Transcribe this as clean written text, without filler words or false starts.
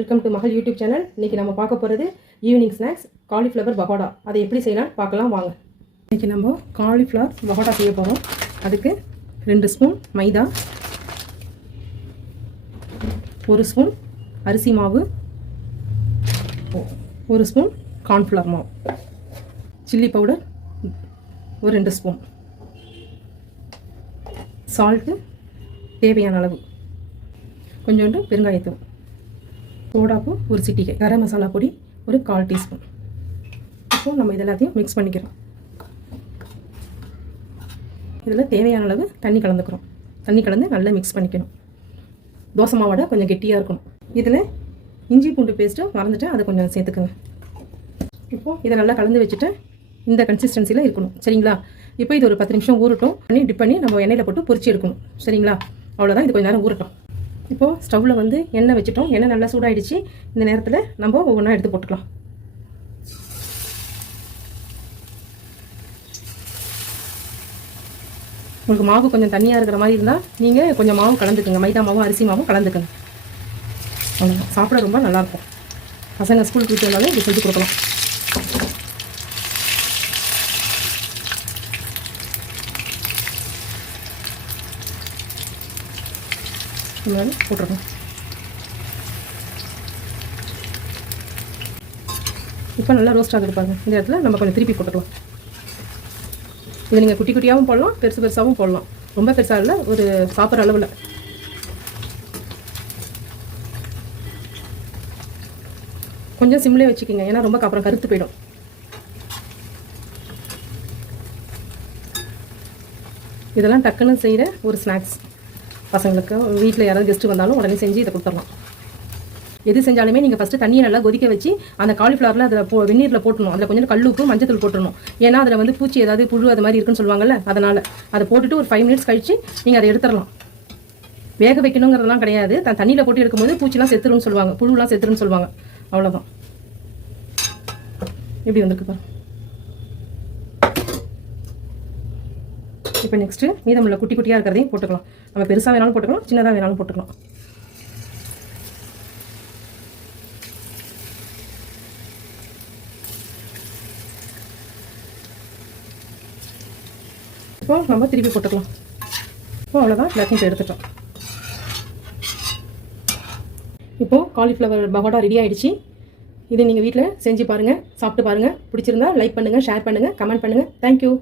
Welcome to மகள் YouTube channel. இன்றைக்கி நம்ம பார்க்க போகிறது ஈவினிங் ஸ்நாக்ஸ் காலிஃப்ளவர் பகோடா. அதை எப்படி செய்யலாம் பார்க்கலாம் வாங்க. இன்றைக்கி நம்ம காலிஃப்ளவர் பகோடா செய்ய போகிறோம். அதுக்கு 2 ஸ்பூன் மைதா, 1 ஸ்பூன் அரிசி மாவு, 1 ஸ்பூன் கார்ன்ஃப்ளவர் மாவு, சில்லி பவுடர் ஒரு 2 ஸ்பூன், சால்ட்டு தேவையான அளவு, கொஞ்சோண்டு பெருங்காயத்தூள், சோடாப்பு ஒரு சிட்டிகை, கரம் மசாலா பொடி ஒரு 1/4 டீஸ்பூன். இப்போ நம்ம இதெல்லாத்தையும் மிக்ஸ் பண்ணிக்கிறோம். இதில் தேவையான அளவு தண்ணி கலந்துக்கிறோம். தண்ணி கலந்து நல்லா மிக்ஸ் பண்ணிக்கணும். தோசை மாவோட கொஞ்சம் கெட்டியாக இருக்கணும். இதில் இஞ்சி பூண்டு பேஸ்ட்டு மறந்துட்டு அதை கொஞ்சம் சேர்த்துக்குங்க. இப்போது இதை நல்லா கலந்து வச்சுட்டு இந்த கன்சிஸ்டன்சியில் இருக்கணும். சரிங்களா? இப்போ இது ஒரு 10 நிமிஷம் ஊறட்டும். டிப் பண்ணி நம்ம எண்ணெயில் போட்டு பொரிச்சு எடுக்கணும். சரிங்களா? அவ்வளோதான். இது கொஞ்சம் நேரம் ஊறட்டும். இப்போது ஸ்டவ்வில் வந்து எண்ணெய் வச்சுட்டோம். எண்ணெய் நல்லா சூடாகிடுச்சு. இந்த நேரத்தில் நம்ம ஒவ்வொன்றா எடுத்து போட்டுக்கலாம். உங்களுக்கு மாவு கொஞ்சம் தண்ணியாக இருக்கிற மாதிரி இருந்தால் நீங்கள் கொஞ்சம் மாவு கலந்துக்குங்க. மைதா மாவும் அரிசி மாவும் கலந்துக்குங்க. அவ்வளோதான். சாப்பிட ரொம்ப நல்லாயிருக்கும். பசங்க ஸ்கூலுக்கு விட்டு வந்தாலும் இது செஞ்சு கொடுக்கலாம். போட்டுருக்கோம். இப்போ நல்லா ரோஸ்ட் ஆகுது பாருங்க. இந்த இடத்துல நம்ம கொஞ்சம் திருப்பி போட்டுக்கலாம். இது நீங்கள் குட்டி குட்டியாகவும் போடலாம், பெருசு பெருசாகவும் போடலாம். ரொம்ப பெருசாக இல்லை, ஒரு சாப்பிட்ற அளவில். கொஞ்சம் சிம்லேயே வச்சுக்கிங்க, ஏன்னா ரொம்ப அப்புறம் கருத்து போயிடும். இதெல்லாம் டக்குன்னு செய்கிற ஒரு ஸ்நாக்ஸ். பசங்களுக்கு வீட்டில் யாராவது கெஸ்ட்டு வந்தாலும் உடனே செஞ்சு இதை கொடுத்துடலாம். எது செஞ்சாலுமே நீங்கள் ஃபஸ்ட்டு தண்ணியை நல்லா கொதிக்க வச்சு அந்த காலிஃப்ளவரில் அதில் வெந்நீரில் போட்டணும். அதில் கொஞ்சம் கல்லுப்பு மஞ்சத்தூள் போட்டுடணும். ஏன்னா அதில் வந்து பூச்சி ஏதாவது புழு அது மாதிரி இருக்குன்னு சொல்லுவாங்கல்ல, அதனால் அதை போட்டுட்டு ஒரு 5 மினிட்ஸ் கழித்து நீங்கள் அதை எடுத்துடலாம். வேக வைக்கணுங்கிறதெல்லாம் கிடையாது. தண்ணியில் போட்டு எடுக்கும்போது பூச்சிலாம் செத்துருன்னு சொல்லுவாங்க, புழுலாம் செத்துருன்னு சொல்லுவாங்க. அவ்வளோதான். எப்படி வந்திருக்கு பாருங்க. இப்போ நெக்ஸ்ட்டு மீதமுள்ள குட்டி குட்டியாக இருக்கிறதையும் போட்டுக்கலாம். நம்ம பெருசாக வேணாலும் போட்டுக்கலாம், சின்னதாக வேணாலும் போட்டுக்கலாம். இப்போ நம்ம திருப்பி போட்டுக்கலாம். இப்போ அவ்வளோதான், எல்லாத்தையும் எடுத்துட்டோம். இப்போது காலிஃப்ளவர் பகோடா ரெடி ஆகிடுச்சு. இது நீங்கள் வீட்டில் செஞ்சு பாருங்கள், சாப்பிட்டு பாருங்கள். பிடிச்சிருந்தா லைக் பண்ணுங்கள், ஷேர் பண்ணுங்கள், கமெண்ட் பண்ணுங்கள். தேங்க்யூ.